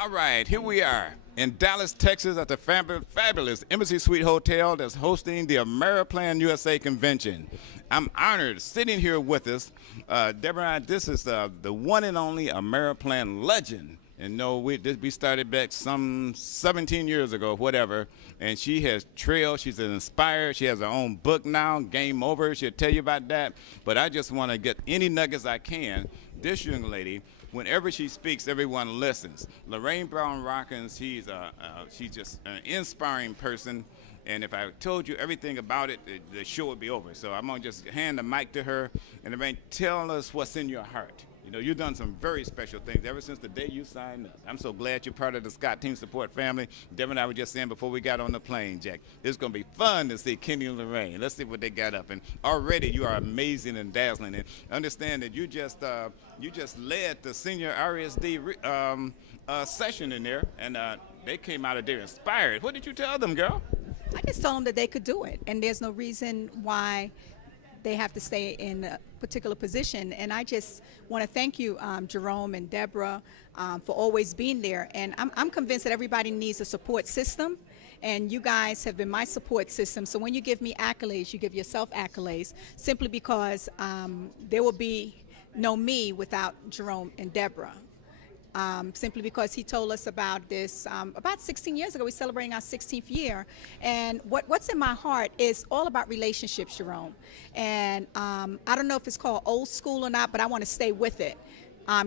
All right, here we are in Dallas, Texas at the fabulous Embassy Suite Hotel that's hosting the AmeriPlan USA Convention. I'm honored sitting here with us. Debera, this is the one and only AmeriPlan legend. And no, we started back some 17 years ago, whatever. And she has trailed, she's inspired, she has her own book now, Game Over. She'll tell you about that. But I just want to get any nuggets I can. This young lady, whenever she speaks, everyone listens. Lorene Brown-Watkins, she's just an inspiring person. And if I told you everything about it, the show would be over. So I'm going to just hand the mic to her. And Lorene, tell us what's in your heart. You know, you've done some very special things ever since the day you signed up. I'm so glad you're part of the Scott Team Support family. Devin and I were just saying before we got on the plane, Jack, it's going to be fun to see Kenny and Lorene. Let's see what they got up. And already you are amazing and dazzling. And understand that you just led the senior RSD session in there, and they came out of there inspired. What did you tell them, girl? I just told them that they could do it, and there's no reason why they have to stay in a particular position. And I just want to thank you, Jerome and Debera, for always being there. And I'm convinced that everybody needs a support system, and you guys have been my support system. So when you give me accolades, you give yourself accolades, simply because there will be no me without Jerome and Debera. Simply because he told us about this about 16 years ago. We're celebrating our 16th year. And what's in my heart is all about relationships, Jerome. And I don't know if it's called old school or not, but I want to stay with it.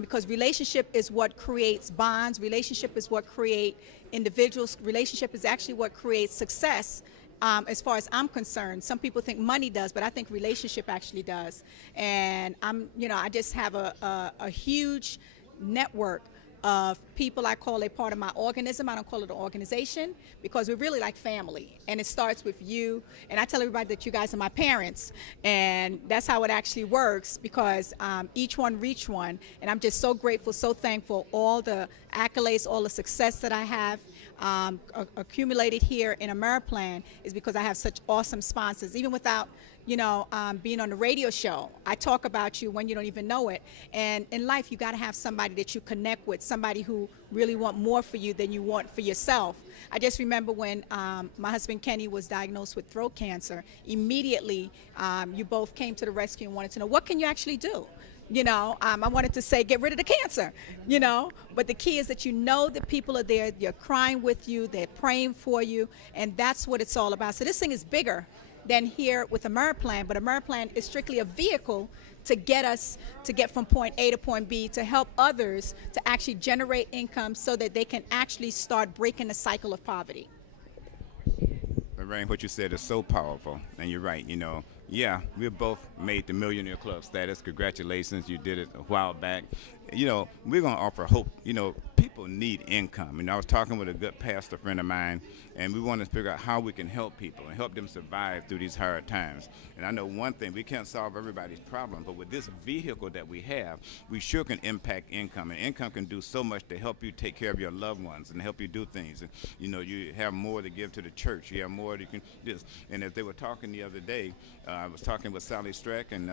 Because relationship is what creates bonds. Relationship is what creates individuals. Relationship is actually what creates success. As far as I'm concerned, some people think money does, but I think relationship actually does. And I just have a huge network of people I call a part of my organism. I don't call it an organization, because we're really like family, and it starts with you. And I tell everybody that you guys are my parents, and that's how it actually works, because each one reach one. And I'm just so grateful, so thankful, all the accolades, all the success that I have accumulated here in AmeriPlan is because I have such awesome sponsors. Even without being on the radio show, I talk about you when you don't even know it. And in life, you got to have somebody that you connect with, somebody who really want more for you than you want for yourself. I just remember when my husband Kenny was diagnosed with throat cancer. Immediately, you both came to the rescue and wanted to know, what can you actually do? I wanted to say, get rid of the cancer, but the key is that that people are there, they're crying with you, they're praying for you, and that's what it's all about. So this thing is bigger than here with AmeriPlan, but AmeriPlan is strictly a vehicle to get from point A to point B, to help others to actually generate income so that they can actually start breaking the cycle of poverty. Lorene, what you said is so powerful, and you're right. Yeah, we both made the Millionaire Club status. Congratulations, you did it a while back. We're going to offer hope. People need income. I was talking with a good pastor friend of mine, and we want to figure out how we can help people and help them survive through these hard times. And I know one thing, we can't solve everybody's problem, but with this vehicle that we have, we sure can impact income. And income can do so much to help you take care of your loved ones and help you do things. And, you have more to give to the church. You have more you can do. And as they were talking the other day, I was talking with Sally Streck and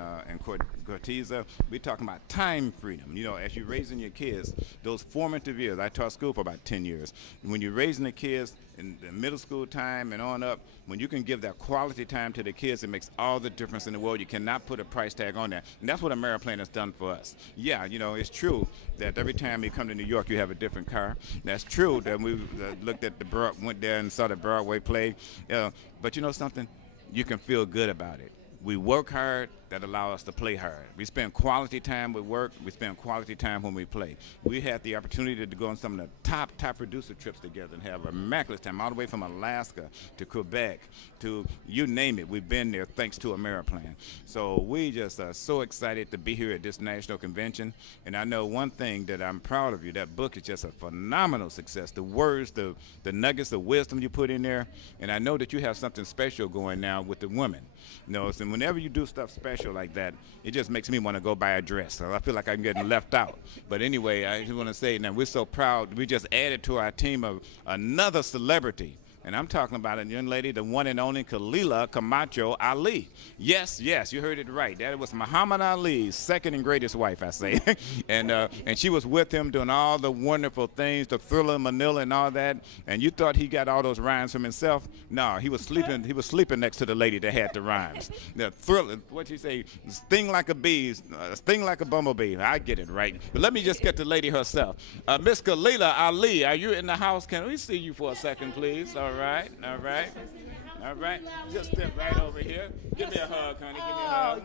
Corteza. We're talking about time freedom. As you're raising your kids, those formative years. I taught school for about 10 years. When you're raising the kids in the middle school time and on up, when you can give that quality time to the kids, it makes all the difference in the world. You cannot put a price tag on that. And that's what AmeriPlan has done for us. Yeah, it's true that every time you come to New York, you have a different car. That's true that we looked at went there and saw the Broadway play. But you know something? You can feel good about it. We work hard, that allow us to play hard. We spend quality time with work, we spend quality time when we play. We had the opportunity to go on some of the top producer trips together and have a immaculate time, all the way from Alaska to Quebec to you name it. We've been there thanks to AmeriPlan. So we just are so excited to be here at this national convention. And I know one thing that I'm proud of you, that book is just a phenomenal success. The words, the nuggets of wisdom you put in there. And I know that you have something special going now with the women. So whenever you do stuff special like that, it just makes me want to go buy a dress. So I feel like I'm getting left out. But anyway, I just want to say now we're so proud. We just added to our team of another celebrity And I'm talking about a young lady, the one and only Khalilah Camacho Ali. Yes, yes, you heard it right. That was Muhammad Ali's second and greatest wife, I say. and she was with him doing all the wonderful things, the Thriller Manila and all that. And you thought he got all those rhymes from himself? No, he was sleeping. He was sleeping next to the lady that had the rhymes. The Thriller, what you say? Sting like a bee, sting like a bumblebee. I get it right. But let me just get the lady herself. Miss Khalilah Ali, are you in the house? Can we see you for a second, please? All right, all right, all right. Just step right over here. Give me a hug, honey. Give me a hug.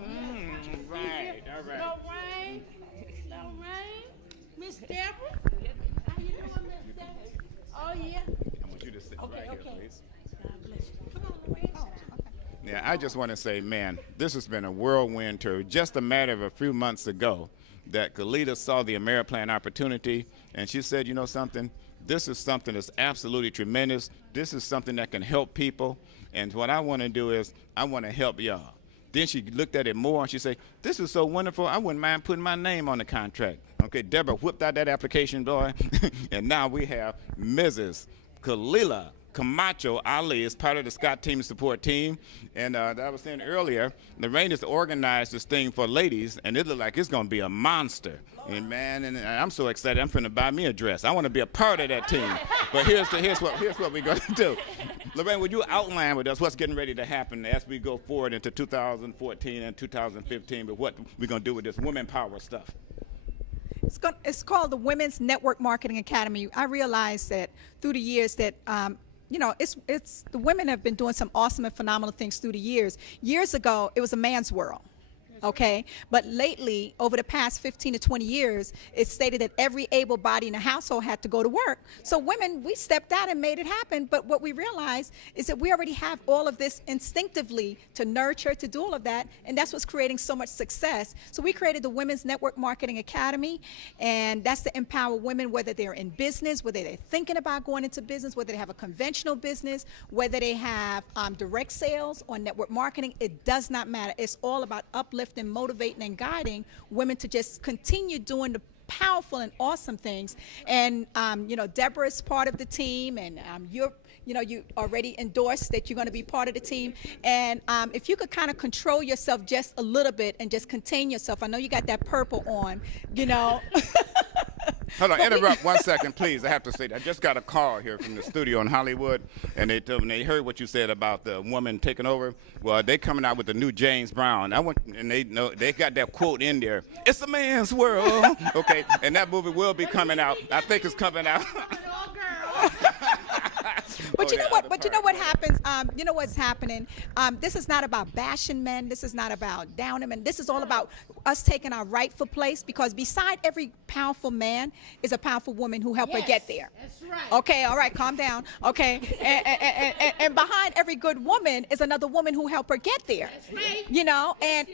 Right, all right. Lorene, Miss Debra. How you doing, Miss Debra? Oh yeah. I want you to sit right here, please. God bless you. Come on, Lorene. Yeah, I just want to say, man, this has been a whirlwind tour. Just a matter of a few months ago that Khalilah saw the AmeriPlan opportunity, and she said, you know something? This is something that's absolutely tremendous. This is something that can help people. And what I want to do is I want to help y'all. Then she looked at it more and she said, this is so wonderful. I wouldn't mind putting my name on the contract. Okay, Deborah whipped out that application, boy. And now we have Mrs. Khalilah Camacho Ali is part of the Scott team support team. And I was saying earlier, Lorene has organized this thing for ladies, and it looks like it's going to be a monster. And man, and I'm so excited, I'm finna buy me a dress. I want to be a part of that team. But here's what we're going to do. Lorene, would you outline with us what's getting ready to happen as we go forward into 2014 and 2015, but what we're going to do with this women power stuff? It's called the Women's Network Marketing Academy. I realized that through the years that you know, it's the women have been doing some awesome and phenomenal things through the years. Years ago, it was a man's world. Okay, but lately, over the past 15 to 20 years, it's stated that every able body in the household had to go to work. So women, we stepped out and made it happen. But what we realized is that we already have all of this instinctively to nurture, to do all of that, and that's what's creating so much success. So we created the Women's Network Marketing Academy, and that's to empower women, whether they're in business, whether they're thinking about going into business, whether they have a conventional business, whether they have direct sales or network marketing. It does not matter. It's all about uplifting, motivating, and guiding women to just continue doing the powerful and awesome things. And you know, Deborah is part of the team, and you already endorsed that you're going to be part of the team. And if you could kind of control yourself just a little bit and just contain yourself. I know you got that purple on, you know. Hold on, interrupt 1 second, please. I have to say that. I just got a call here from the studio in Hollywood, and they told me they heard what you said about the woman taking over. Well, they coming out with the new James Brown. And they know they got that quote in there. It's a man's world. Okay, and that movie will be coming out. I think it's coming out. But you know what? But you know what happens? You know what's happening? This is not about bashing men. This is not about downing men. This is all about us taking our rightful place, because beside every powerful man is a powerful woman who helped her get there. That's right. Okay, all right, calm down. Okay, and behind every good woman is another woman who helped her get there. That's right. You know, and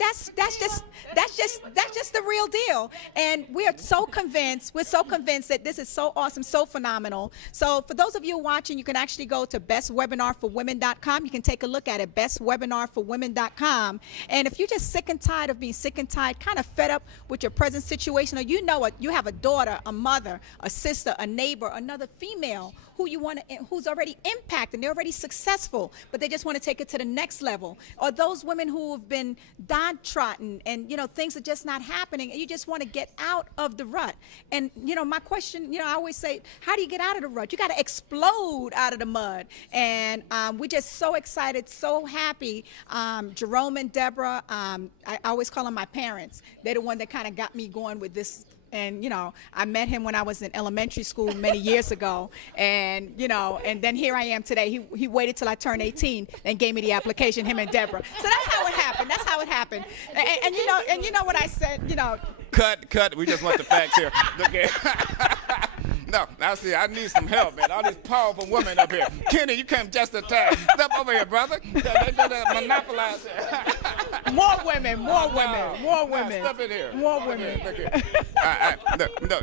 that's just the real deal. And we are so convinced. We're so convinced that this is so awesome, so phenomenal. So for those of you watching, you can actually go to bestwebinarforwomen.com. You can take a look at it, bestwebinarforwomen.com. And if you're just sick and tired of being sick and tired, kind of fed up with your present situation, or you know what, you have a daughter, a mother, a sister, a neighbor, another female who's already impacted, they're already successful, but they just want to take it to the next level. Or those women who have been downtrodden and, you know, things are just not happening, and you just want to get out of the rut. And, you know, my question, you know, I always say, how do you get out of the rut? You got to explode out of the mud. And we're just so excited, so happy. Jerome and Deborah, I always call them my parents. They're the one that kind of got me going with this. And, you know, I met him when I was in elementary school many years ago. And, you know, and then here I am today. He waited till I turned 18 and gave me the application, him and Deborah. So that's how it happened. That's how it happened. And you know what I said, you know. Cut. We just want the facts here. Look at No, now see, I need some help, man. All these powerful women up here. Kenny, you came just in time. Step over here, brother. They monopolize it. More women. Step in here. More women. Look here. No,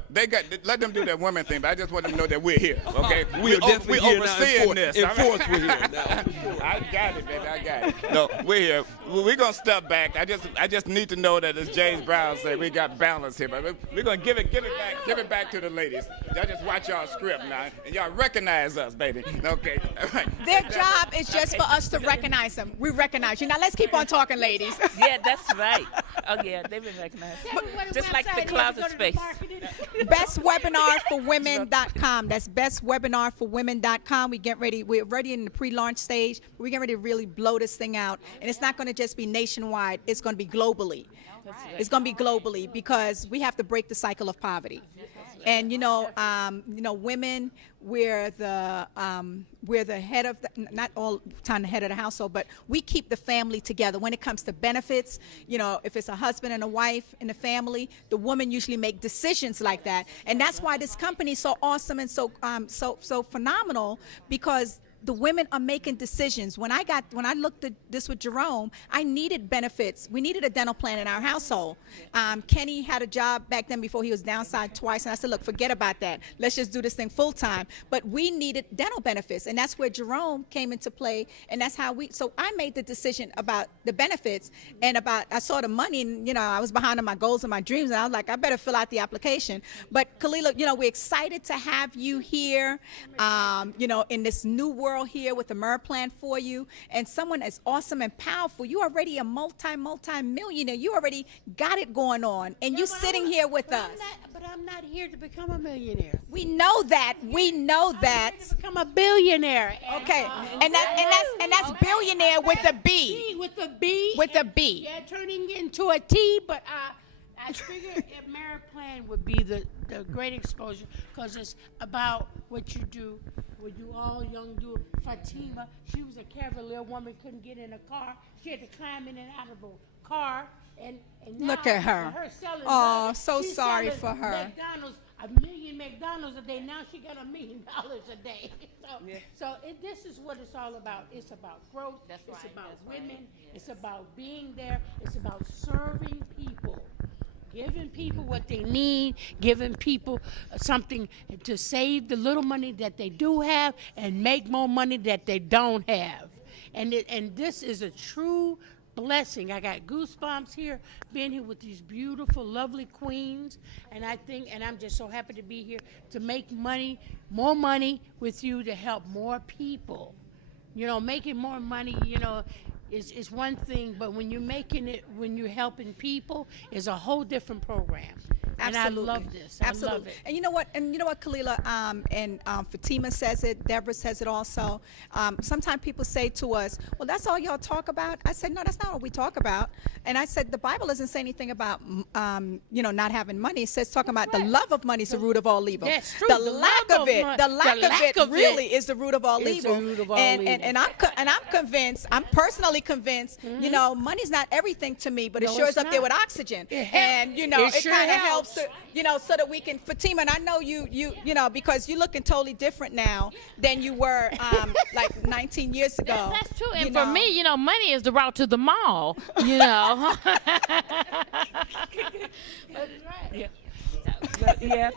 let them do that women thing, but I just want them to know that we're here, okay? We're definitely here overseeing now. this. In force, we're here now. I got it, baby. I got it. No, we're here. We're gonna step back. I just need to know that, as James Brown said, we got balance here, but we're gonna give it back to the ladies. Y'all just watch y'all script now, and y'all recognize us, baby. Okay. All right. Their job is just for us to recognize them. We recognize you. Now let's keep on talking, ladies. Yeah, that's right. Oh, yeah, they've been recognized. Just like the closet space. bestwebinarforwomen.com. That's bestwebinarforwomen.com. We're already in the pre-launch stage. We're getting ready to really blow this thing out. And it's not going to just be nationwide. It's going to be globally. It's going to be globally because we have to break the cycle of poverty. And women, we're the head of not all time the head of the household, but we keep the family together. When it comes to benefits, if it's a husband and a wife in the family, the woman usually make decisions like that. And that's why this company is so awesome and so phenomenal, because the women are making decisions. When I looked at this with Jerome, I needed benefits. We needed a dental plan in our household. Kenny had a job back then before he was downside twice, and I said, look, forget about that. Let's just do this thing full time. But we needed dental benefits, and that's where Jerome came into play, and that's how so I made the decision about the benefits and I saw the money, and I was behind on my goals and my dreams, and I was like, I better fill out the application. But Khalilah, we're excited to have you here, in this new world here with AmeriPlan for you, and someone as awesome and powerful. You already a multi-millionaire. You already got it going on, and you sitting here with us. But I'm not here to become a millionaire. We know that. We know that. I'm here to become a billionaire. Okay, and that's billionaire with a B. With a B. With a B. Yeah, turning into a T, but I figured AmeriPlan would be the great exposure, because it's about what you do. What you all young do. Fatima, she was a Cavalier woman, couldn't get in a car. She had to climb in and out of a car. And now, look at her. Oh, so sorry for her. A million McDonald's a day. Now she got $1 million a day. This is what it's all about. It's about growth. It's about women. It's about being there. It's about serving people. Giving people what they need, giving people something to save the little money that they do have and make more money that they don't have. And this is a true blessing. I got goosebumps here, being here with these beautiful, lovely queens. And I'm just so happy to be here to make money, more money with you to help more people. Making more money, is one thing, but when when you're helping people, is a whole different program. Absolutely. And I love this. Absolutely. I love it. And you know what, Khalilah, and Fatima says it, Deborah says it also. Sometimes people say to us, well, that's all y'all talk about. I said, no, that's not what we talk about. And I said, the Bible doesn't say anything about, not having money. It says talking about the love of money is the root of all evil. That's true. The lack of it really is the root of all evil. And I'm convinced, I'm personally convinced, money's not everything to me, but it sure is up there with oxygen. It kind of helps. So that we can, Fatima, and I know you because you're looking totally different now than you were like 19 years ago. That's true. And for me, money is the route to the mall. That's right. Yeah.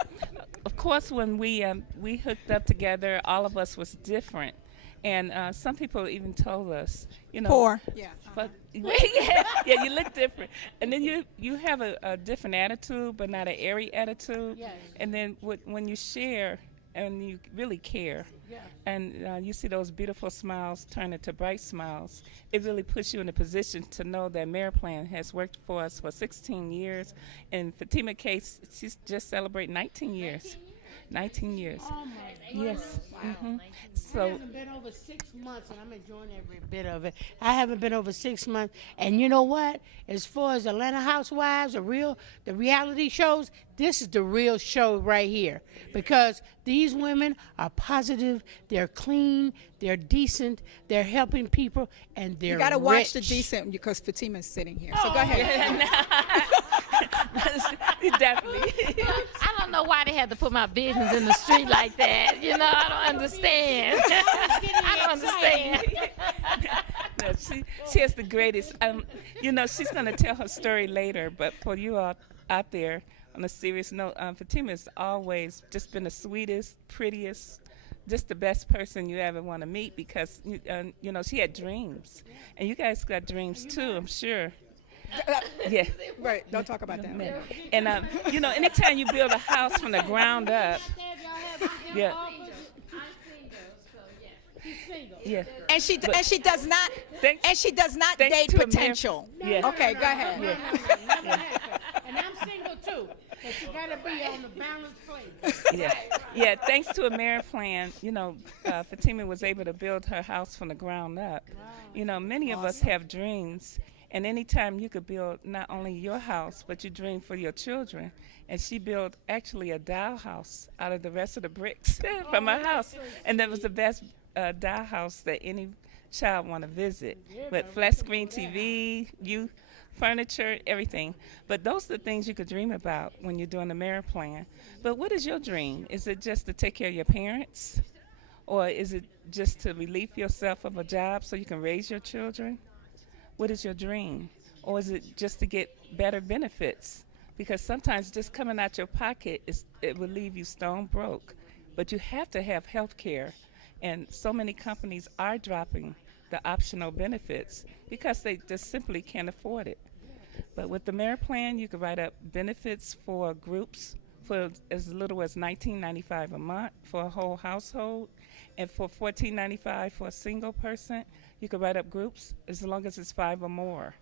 Of course, when we hooked up together, all of us was different. And some people even told us, poor. Yeah. But, yeah, you look different. And then you have a different attitude, but not an airy attitude. Yes. And then when you share and you really care, and you see those beautiful smiles turn into bright smiles, it really puts you in a position to know that AmeriPlan has worked for us for 16 years. In Fatima's case, she's just celebrating 19 years. 19 years. Oh my yes. Wow. Mm-hmm. I So haven't been over 6 months, and I'm enjoying every bit of it. I haven't been over 6 months, and you know what? As far as Atlanta Housewives, the reality shows, this is the real show right here, because these women are positive, they're clean, they're decent, they're helping people, and they're You got to rich. watch the decent because Fatima's sitting here. So go ahead. definitely. I don't know why they had to put my business in the street like that. I don't understand. I don't understand. No, she has the greatest. She's going to tell her story later. But for you all out there, on a serious note, Fatima has always just been the sweetest, prettiest, just the best person you ever want to meet, because she had dreams, and you guys got dreams too, I'm sure. Yeah. Right. Don't talk about that. And anytime you build a house from the ground up, Yeah. She's single. Yeah. And she does not thanks date to potential. Yeah. Okay, go ahead. Never happened. And I'm single too. But you gotta be on the balanced plate. Yeah, thanks to AmeriPlan, Fatima was able to build her house from the ground up. Many of us have dreams, and anytime you could build not only your house, but you dream for your children. And she built actually a doll house out of the rest of the bricks from her house, and that was the best doll house that any child want to visit, with flat screen TV, furniture, everything. But those are the things you could dream about when you're doing the AmeriPlan. But what is your dream? Is it just to take care of your parents? Or is it just to relieve yourself of a job so you can raise your children? What is your dream? Or is it just to get better benefits? Because sometimes just coming out your pocket, it will leave you stone broke. But you have to have health care. And so many companies are dropping the optional benefits because they just simply can't afford it. But with the AmeriPlan, you can write up benefits for groups for as little as $19.95 a month for a whole household, and for $14.95 for a single person. You can write up groups as long as it's 5 or more.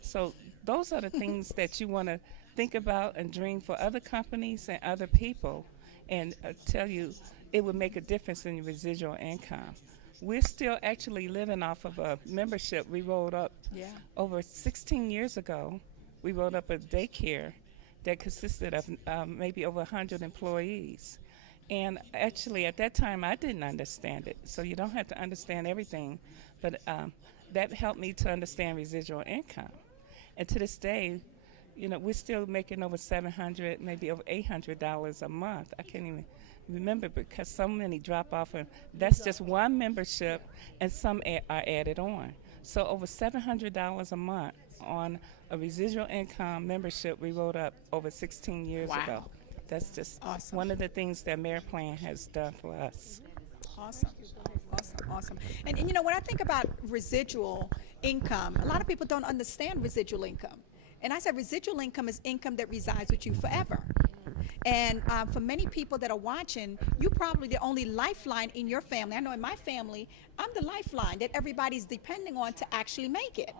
So those are the things that you want to think about and dream for other companies and other people, and tell you it would make a difference in your residual income. We're still actually living off of a membership we rolled up over 16 years ago. We rolled up a daycare that consisted of maybe over 100 employees. And actually, at that time, I didn't understand it. So you don't have to understand everything. But that helped me to understand residual income. And to this day, we're still making over $700, maybe over $800 a month. I can't even remember because so many drop off, and that's just one membership, and some are added on. So over $700 a month on a residual income membership we wrote up over 16 years ago. That's just one of the things that AmeriPlan has done for us. Awesome. And when I think about residual income, a lot of people don't understand residual income. And I said residual income is income that resides with you forever. And for many people that are watching, you're probably the only lifeline in your family. I know in my family, I'm the lifeline that everybody's depending on to actually make it.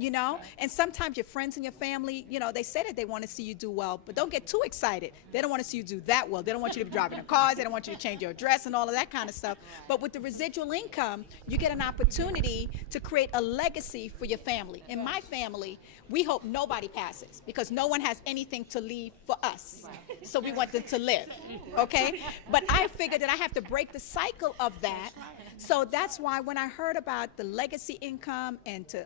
And sometimes your friends and your family, they say that they want to see you do well, but don't get too excited. They don't want to see you do that well. They don't want you to be driving their cars. They don't want you to change your address and all of that kind of stuff. But with the residual income, you get an opportunity to create a legacy for your family. In my family, we hope nobody passes because no one has anything to leave for us. So we want them to live, okay? But I figured that I have to break the cycle of that. So that's why when I heard about the legacy income and to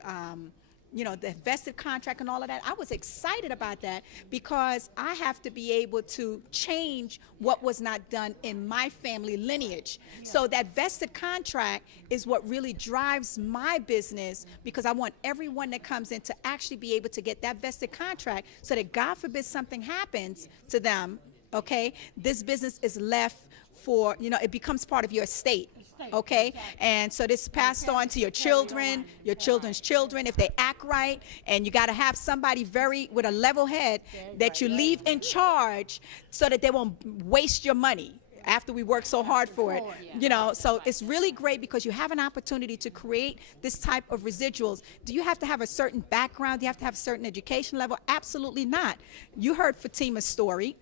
the vested contract and all of that, I was excited about that because I have to be able to change what was not done in my family lineage. So that vested contract is what really drives my business because I want everyone that comes in to actually be able to get that vested contract so that God forbid something happens to them, okay, this business is left for, it becomes part of your estate. Okay, and so this is passed on to your children, your children's children, if they act right, and you got to have somebody with a level head that you leave in charge so that they won't waste your money after we work so hard for it, so it's really great because you have an opportunity to create this type of residuals. Do you have to have a certain background? Do you have to have a certain education level? Absolutely not. You heard Fatima's story.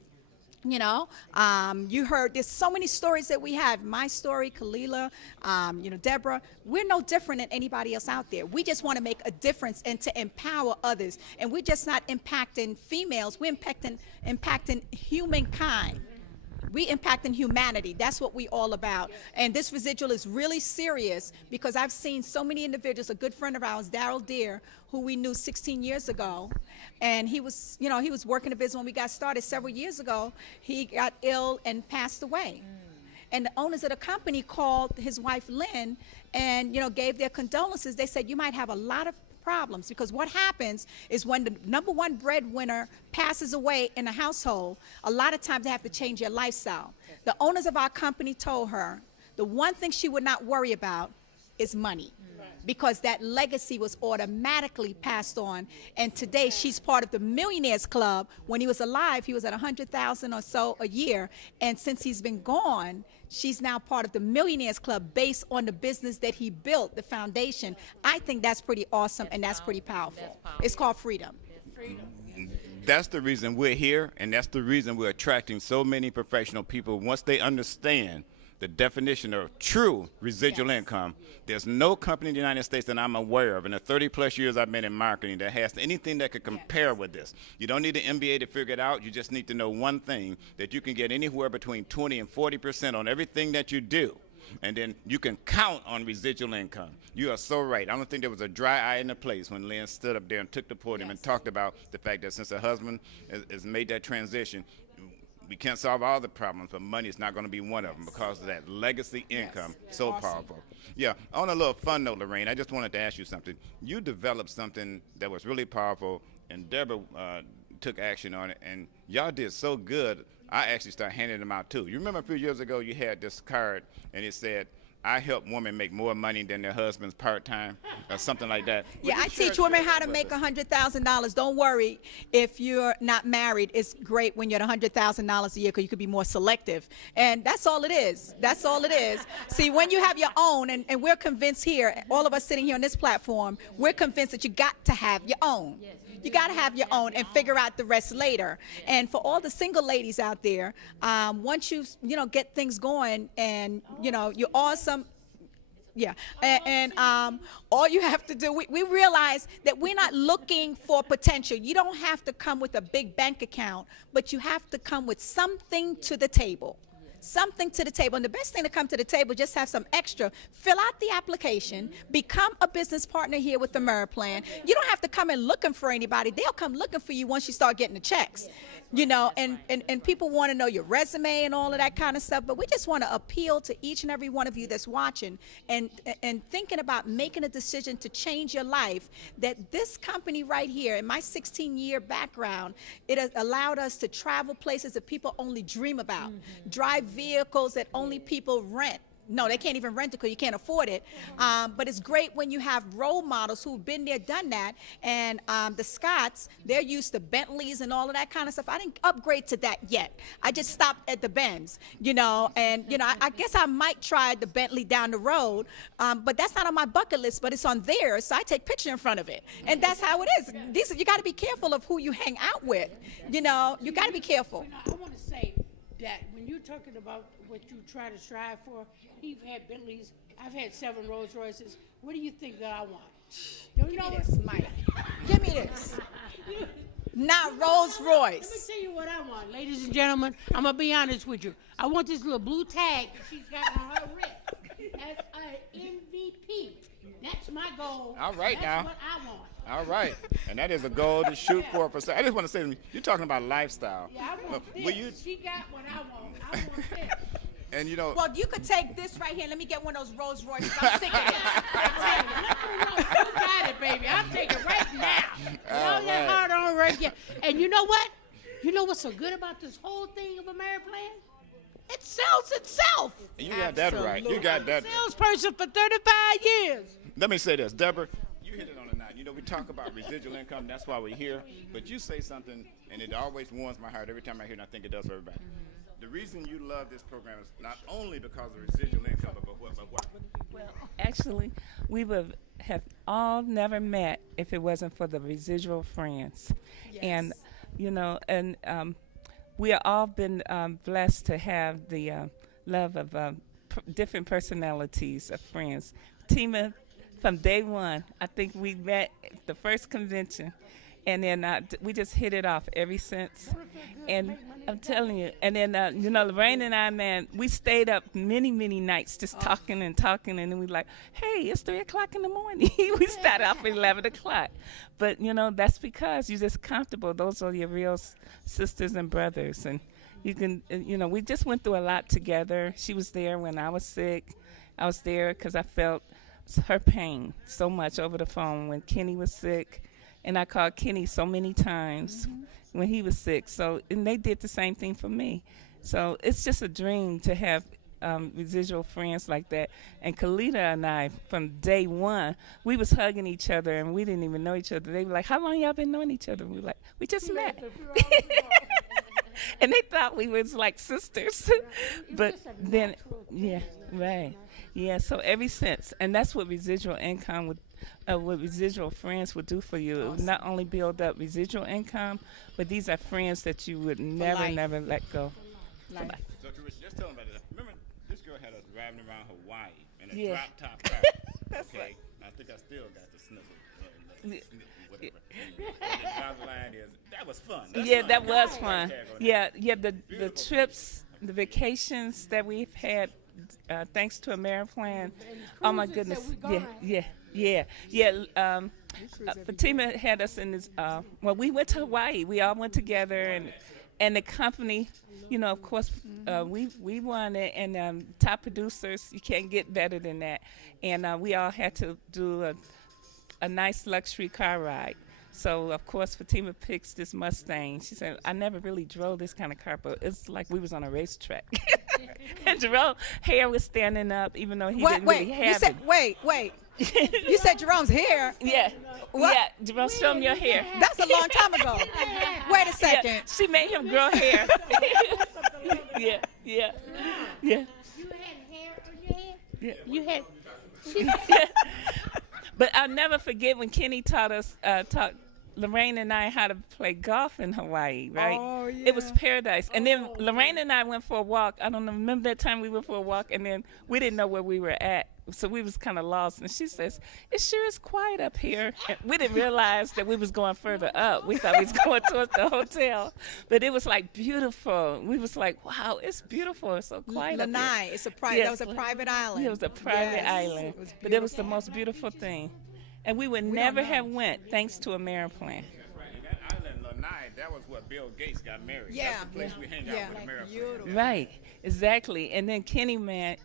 You heard there's so many stories that we have. My story, Khalilah, Debera. We're no different than anybody else out there. We just want to make a difference and to empower others. And we're just not impacting females. We're impacting humankind. We impacting humanity. That's what we all about. And this residual is really serious because I've seen so many individuals. A good friend of ours, Darryl Deere, who we knew 16 years ago, and he was working the business when we got started several years ago. He got ill and passed away. And the owners of the company called his wife Lynn and gave their condolences. They said you might have a lot of problems because what happens is when the number one breadwinner passes away in a household, a lot of times they have to change their lifestyle. The owners of our company told her the one thing she would not worry about is money. because that legacy was automatically passed on. And today she's part of the Millionaires Club. When he was alive, he was at 100,000 or so a year. And since he's been gone, she's now part of the Millionaires Club based on the business that he built, the foundation. I think that's pretty awesome, and that's pretty powerful. It's called freedom. That's the reason we're here, and that's the reason we're attracting so many professional people. Once they understand the definition of true residual income, there's no company in the United States that I'm aware of in the 30-plus years I've been in marketing that has anything that could compare with this. You don't need an MBA to figure it out. You just need to know one thing, that you can get anywhere between 20 and 40% on everything that you do. And then you can count on residual income. You are so right. I don't think there was a dry eye in the place when Lynn stood up there and took the podium and talked about the fact that since her husband has made that transition, we can't solve all the problems, but money is not going to be one of them because of that legacy income. So powerful. Yeah, on a little fun note, Lorene, I just wanted to ask you something. You developed something that was really powerful, and Deborah took action on it, and y'all did so good, I actually started handing them out too. You remember a few years ago you had this card, and it said, I help women make more money than their husbands part-time, or something like that. Yeah, I teach women how to make $100,000. Don't worry if you're not married. It's great when you're at $100,000 a year because you could be more selective. And that's all it is. That's all it is. See, when you have your own, and we're convinced here, all of us sitting here on this platform, we're convinced that you got to have your own. You got to have your own and figure out the rest later. And for all the single ladies out there, once you get things going and you're awesome. Yeah, and all you have to do, we realize that we're not looking for potential. You don't have to come with a big bank account, but you have to come with something to the table. Something to the table. And the best thing to come to the table, just have some extra. Fill out the application, become a business partner here with AmeriPlan. You don't have to come in looking for anybody. They'll come looking for you once you start getting the checks. And people want to know your resume and all of that kind of stuff, but we just want to appeal to each and every one of you that's watching and thinking about making a decision to change your life, that this company right here, in my 16-year background, it has allowed us to travel places that people only dream about, drive vehicles that only people rent. No, they can't even rent it because you can't afford it. But it's great when you have role models who've been there, done that. And the Scotts, they're used to Bentleys and all of that kind of stuff. I didn't upgrade to that yet. I just stopped at the Benz, I guess I might try the Bentley down the road, but that's not on my bucket list, but it's on theirs, so I take picture in front of it. And that's how it is. You got to be careful of who you hang out with. You got to be careful. I want to say that when you're talking about what you try to strive for, you've had Bentleys, I've had 7 Rolls Royces. What do you think that I want? Give me this, Mike. Give me this. Not Rolls Royce. Let me tell you what I want, ladies and gentlemen. I'm going to be honest with you. I want this little blue tag that she's got on her wrist. That's an MVP. That's my goal. All right. That's now. What I want. All right. And that is a goal to shoot for. I just want to say, you're talking about lifestyle. Yeah, I want this. She got what I want. I want this. And well, you could take this right here. Let me get one of those Rolls Royces. I'm sick of it. You got it, baby. I'll take it right now. All that hard on right here. And you know what? You know what's so good about this whole thing of AmeriPlan? It sells itself. You got that right. You got that. Salesperson for 35 years. Let me say this, Deborah. You hit it on the night. We talk about residual income. That's why we're here. But you say something, and it always warms my heart every time I hear it, and I think it does for everybody. The reason you love this program is not only because of residual income, but what? Well, actually, we would have all never met if it wasn't for the residual friends. Yes. And, we have all been blessed to have the love of different personalities of friends. Tima, from day one, I think we met at the first convention. And then we just hit it off ever since. And I'm telling you, and then, Lorene and I, man, we stayed up many, many nights just talking. And then we like, hey, it's 3 o'clock in the morning. We started off at 11 o'clock. But, that's because you're just comfortable. Those are your real sisters and brothers. And you can, we just went through a lot together. She was there when I was sick. I was there because I felt her pain so much over the phone when Kenny was sick. And I called Kenny so many times when he was sick. And they did the same thing for me. So it's just a dream to have residual friends like that. And Khalilah and I, from day one, we was hugging each other, and we didn't even know each other. They were like, "How long y'all been knowing each other?" We were like, "We just met." And they thought we was like sisters. But then, yeah, right. Yeah, so ever since, and that's what residual income would, what residual friends would do for you. It would not only build up residual income, but these are friends that you would never let go. For life. So, just tell them about it. Remember, this girl had us driving around Hawaii in a Yeah. drop-top car. That's okay? right. I think I still got the sniffle. Whatever. The driver's line is, that was fun. That's Yeah, fun. that was Tag fun. on that. Yeah, the trips, the vacations that we've had, thanks to AmeriPlan. Oh my goodness. Yeah. Fatima had us in this. Well, we went to Hawaii. We all went together, and the company, you know, of course, we won it, and top producers. You can't get better than that. And we all had to do a nice luxury car ride. So, of course, Fatima picks this Mustang. She said, "I never really drove this kind of car, but it's like we was on a racetrack." And Jerome's hair was standing up, even though he didn't really have it. Wait. You said Jerome's hair? Yeah. What? Yeah, Jerome, show him your hair. That's a long time ago. Wait a second. Yeah, she made him grow hair. Yeah. You had hair on your head? Yeah. You had. But I'll never forget when Kenny taught Lorene and I how to play golf in Hawaii, right? Oh, yeah. It was paradise. And then Lorene and I went for a walk. I don't know, remember that time we went for a walk, and then we didn't know where we were at. So we was kind of lost. And she says, "It sure is quiet up here." And we didn't realize that we was going further up. We thought we was going towards the hotel. But it was like beautiful. We was like, wow, it's beautiful. It's so quiet up Lanai, here. it's a private. That was a private island. Yeah, it was a private Yes. island. But it was the most beautiful thing. And we would never have went thanks to AmeriPlan. Right. And that island, Lanai, that was where Bill Gates got married. Yeah. That's the place we hang out with AmeriPlan. Beautiful. Right, exactly. And then Kenny, man,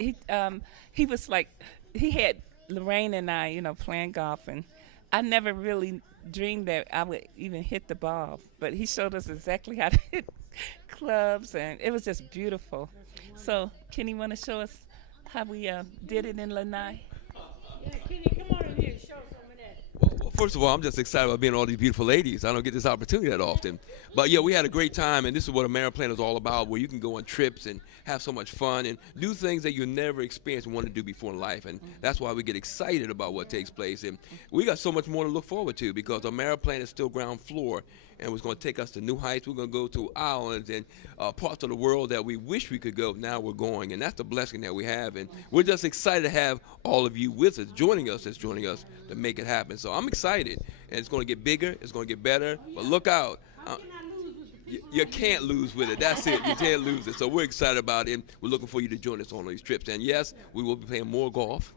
he was like, he had Lorene and I, you know, playing golf, and I never really dreamed that I would even hit the ball. But he showed us exactly how to hit clubs, and it was just beautiful. So, Kenny, want to show us how we did it in Lanai? Yeah, Kenny, come on in here and show some of that. Well, first of all, I'm just excited about being all these beautiful ladies. I don't get this opportunity that often. But yeah, we had a great time, and this is what AmeriPlan is all about, where you can go on trips and have so much fun and do things that you never experienced and wanted to do before in life. And that's why we get excited about what takes place. And we got so much more to look forward to, because AmeriPlan is still ground floor, and it's going to take us to new heights. We're going to go to islands and parts of the world that we wish we could go. Now we're going, and that's the blessing that we have. And we're just excited to have all of you with us, joining us to make it happen. So I'm excited, and it's going to get bigger. It's going to get better. But look out. You can't lose with it. That's it. You can't lose it. So we're excited about it. We're looking for you to join us on these trips. And yes, we will be playing more golf,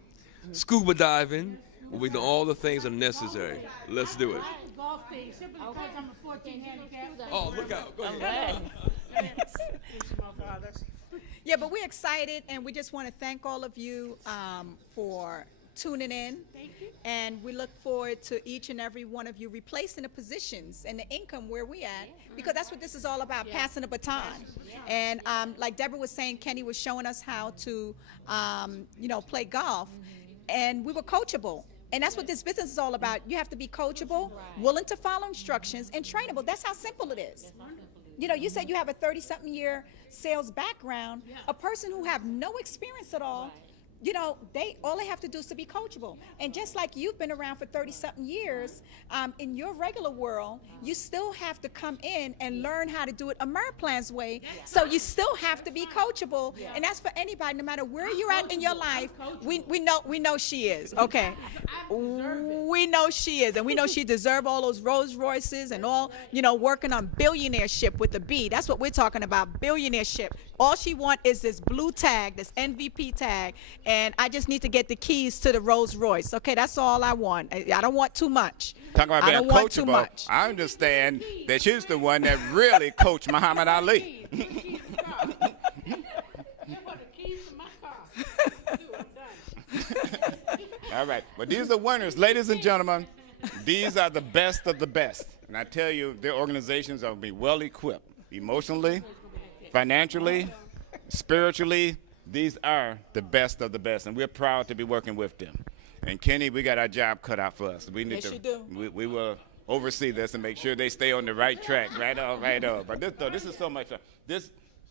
scuba diving. We'll be doing all the things that are necessary. Let's do it. Golf thing, simply because I'm a 14 handicap. Oh, look out. Go ahead. Yeah, but we're excited, and we just want to thank all of you for tuning in. Thank you. And we look forward to each and every one of you replacing the positions and the income where we at, because that's what this is all about, passing the baton. And like Deborah was saying, Kenny was showing us how to, play golf, and we were coachable. And that's what this business is all about. You have to be coachable, willing to follow instructions, and trainable. That's how simple it is. You know, you said you have a 30-something year sales background. A person who have no experience at all, you know, all they have to do is to be coachable. And just like you've been around for 30-something years, in your regular world, you still have to come in and learn how to do it AmeriPlan's way. So you still have to be coachable. And that's for anybody, no matter where you're at in your life. We know she is. Okay, we know she is, and we know she deserves all those Rolls Royces and all. You know, working on billionaireship with the B. That's what we're talking about, billionaireship. All she wants is this blue tag, this MVP tag. And I just need to get the keys to the Rolls Royce. Okay, that's all I want. I don't want too much. Talking about I being don't want too coachable, much. I understand that she's the one that really coached Muhammad Ali. Keys to my car. I'm done. All right. But these are winners, ladies and gentlemen. These are the best of the best. And I tell you, their organizations are be well equipped emotionally, financially, spiritually. These are the best of the best, and we're proud to be working with them. And Kenny, we got our job cut out for us. We need Yes, to. you do. We will oversee this and make sure they stay on the right track. Right on, right on. But this is so much fun.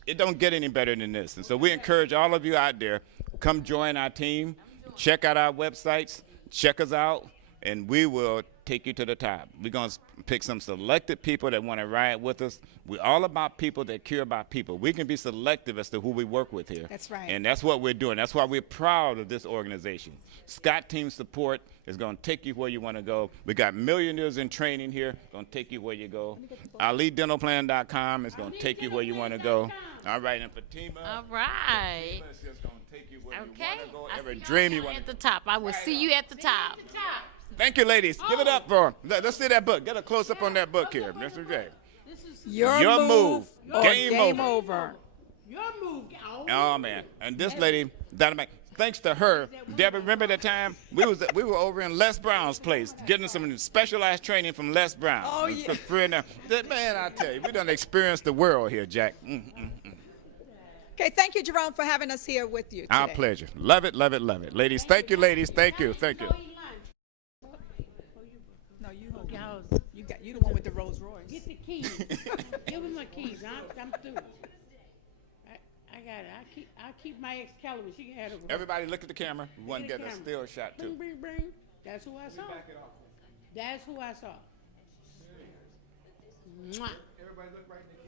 It don't get any better than this. And so we encourage all of you out there, come join our team, check out our websites, check us out, and we will take you to the top. We're going to pick some selected people that want to ride with us. We're all about people that care about people. We can be selective as to who we work with here. That's right. And that's what we're doing. That's why we're proud of this organization. Scott Team Support is going to take you where you want to go. We got millionaires in training here, going to take you where you go. AliDentalPlan.com is going to take you where you want to go. All right, and Fatima. All right. Fatima is just going to take you where you Okay. want to go. I Every see dream y'all you want at to the top. I will see you at the top. Thank you, ladies. Give it up for them. Let's see that book. Get a close-up on that book here. Mr. J. Your move or Game over. Your move. Oh, man. And this lady, Dynamite, thanks to her, Deborah, remember that time? We were over in Les Brown's place getting some specialized training from Les Brown. Oh, yeah. Man, I tell you, we done experienced the world here, Jack. Okay, thank you, Jerome, for having us here with you today. Our pleasure. Love it, love it, love it. Ladies, thank you, ladies. Thank you, thank you. No, you the one with the Rolls Royce. Get the keys. Give him my keys. I'm through. I got it. I keep my Excalibur. She can have it. Everybody look at the camera. We want to get a camera. still shot, too. Bring, bring, bring. That's who I saw. That's who I saw. Mwah. Everybody look right in the